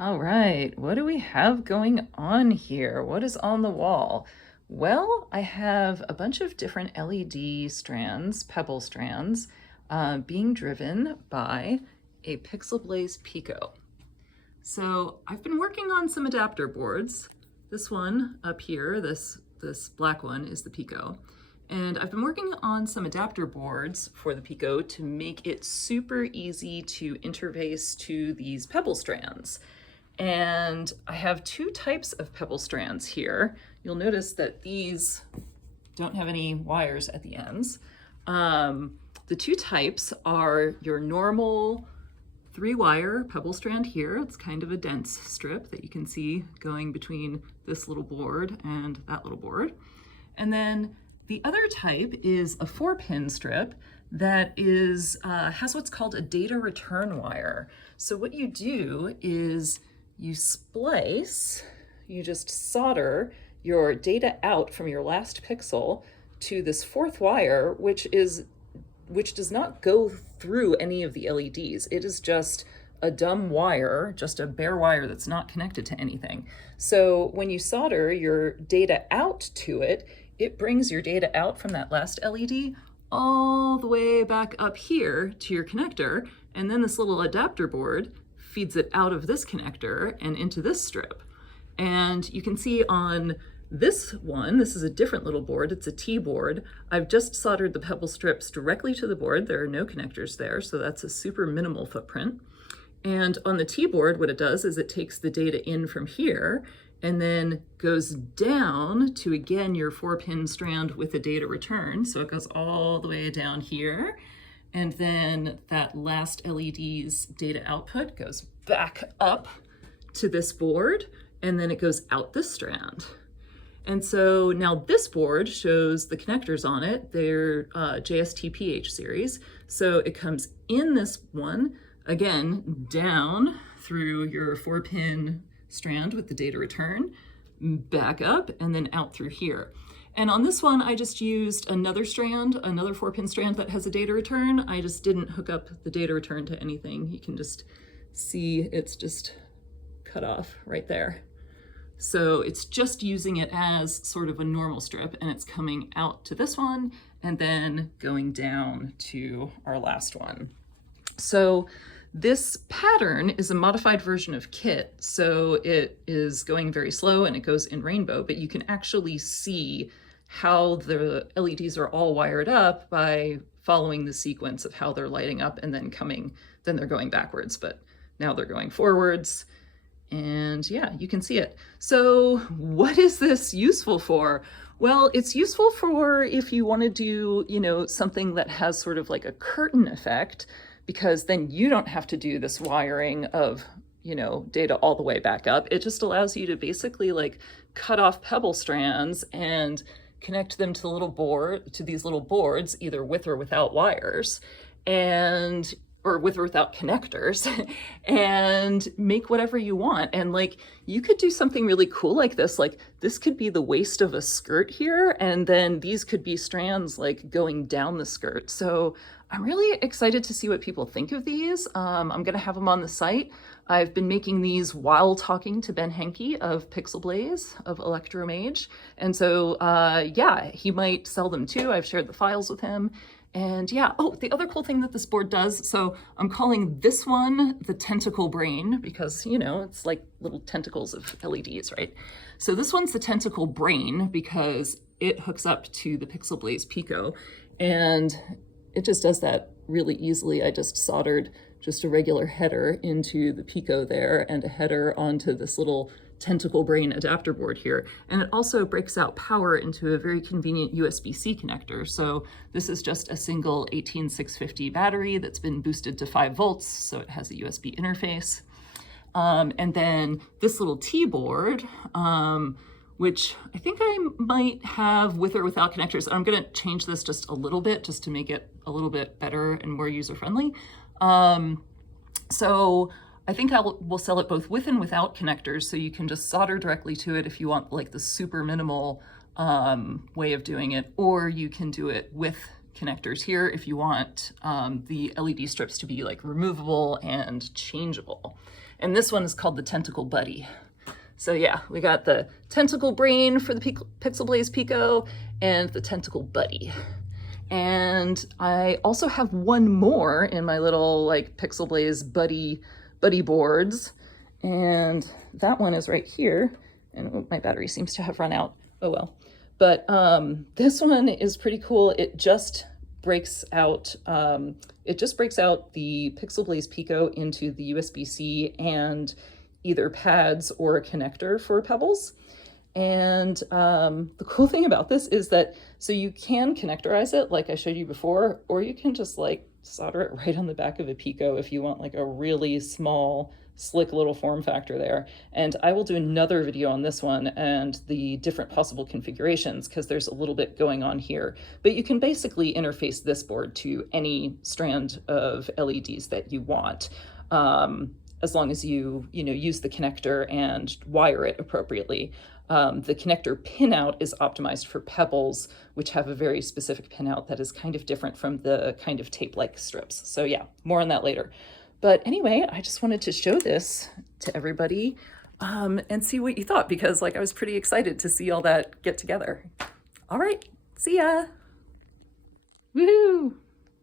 All right, what do we have going on here? What is on the wall? Well, I have a bunch of different LED strands, Pebble strands, being driven by a Pixelblaze Pico. So I've been working on some adapter boards. This one up here, this black one is the Pico. And I've been working on some adapter boards for the Pico to make it super easy to interface to these Pebble strands. And I have two types of Pebble strands here. You'll notice that these don't have any wires at the ends. The two types are your normal 3-wire Pebble strand here. It's kind of a dense strip that you can see going between this little board and that little board. And then the other type is a 4-pin strip that has what's called a data return wire. So what you do is you splice, you just solder your data out from your last pixel to this 4th wire, which does not go through any of the LEDs. It is just a dumb wire, just a bare wire that's not connected to anything. So when you solder your data out to it, it brings your data out from that last LED all the way back up here to your connector, and then this little adapter board feeds it out of this connector and into this strip. And you can see on this one, this is a different little board, it's a T board. I've just soldered the Pebble strips directly to the board. There are no connectors there, so that's a super minimal footprint. And on the T board, what it does is it takes the data in from here and then goes down to, again, your 4-pin strand with a data return. So it goes all the way down here. And then that last LED's data output goes back up to this board, and then it goes out this strand. And so now this board shows the connectors on it. They're JST-PH series. So it comes in this one, again, down through your 4-pin strand with the data return, back up, and then out through here. And on this one, I just used another strand, another 4-pin strand that has a data return. I just didn't hook up the data return to anything. You can just see it's just cut off right there. So it's just using it as sort of a normal strip, and it's coming out to this one and then going down to our last one. So this pattern is a modified version of Kit, so it is going very slow and it goes in rainbow, but you can actually see how the LEDs are all wired up by following the sequence of how they're lighting up and then they're going backwards, but now they're going forwards. And yeah, you can see it. So what is this useful for? Well, it's useful for if you want to do, something that has sort of like a curtain effect, because then you don't have to do this wiring of, data all the way back up. It just allows you to basically like cut off Pebble strands and connect them to these little boards, either with or without wires, or with or without connectors, and make whatever you want. And like, you could do something really cool like this. Like, this could be the waist of a skirt here, and then these could be strands like going down the skirt. So I'm really excited to see what people think of these. I'm gonna have them on the site. I've been making these while talking to Ben Henke of Pixelblaze, of Electromage. And so yeah, he might sell them too. I've shared the files with him. And yeah, oh, the other cool thing that this board does, so I'm calling this one the tentacle brain because, it's like little tentacles of LEDs, right? So this one's the tentacle brain because it hooks up to the Pixelblaze Pico, and it just does that really easily. I just soldered just a regular header into the Pico there and a header onto this little tentacle brain adapter board here. And it also breaks out power into a very convenient USB-C connector. So this is just a single 18650 battery that's been boosted to 5 volts. So it has a USB interface. And then this little T board, which I think I might have with or without connectors. I'm gonna change this just a little bit just to make it a little bit better and more user-friendly. So I think we'll sell it both with and without connectors, so you can just solder directly to it if you want like the super minimal way of doing it, or you can do it with connectors here if you want the LED strips to be like removable and changeable. And this one is called the Tentacle Buddy. So yeah, we got the Tentacle Brain for the Pixelblaze Pico and the Tentacle Buddy. And I also have one more in my little like Pixelblaze buddy boards. And that one is right here. And my battery seems to have run out. Oh well. But this one is pretty cool. It just breaks out the Pixelblaze Pico into the USB-C and either pads or a connector for Pebbles. And the cool thing about this is that, so you can connectorize it like I showed you before, or you can just like solder it right on the back of a Pico if you want like a really small, slick little form factor there. And I will do another video on this one and the different possible configurations because there's a little bit going on here. But you can basically interface this board to any strand of LEDs that you want. As long as you use the connector and wire it appropriately. The connector pinout is optimized for Pebbles, which have a very specific pinout that is kind of different from the kind of tape-like strips. So yeah, more on that later. But anyway, I just wanted to show this to everybody and see what you thought, because like I was pretty excited to see all that get together. All right, see ya. Woohoo!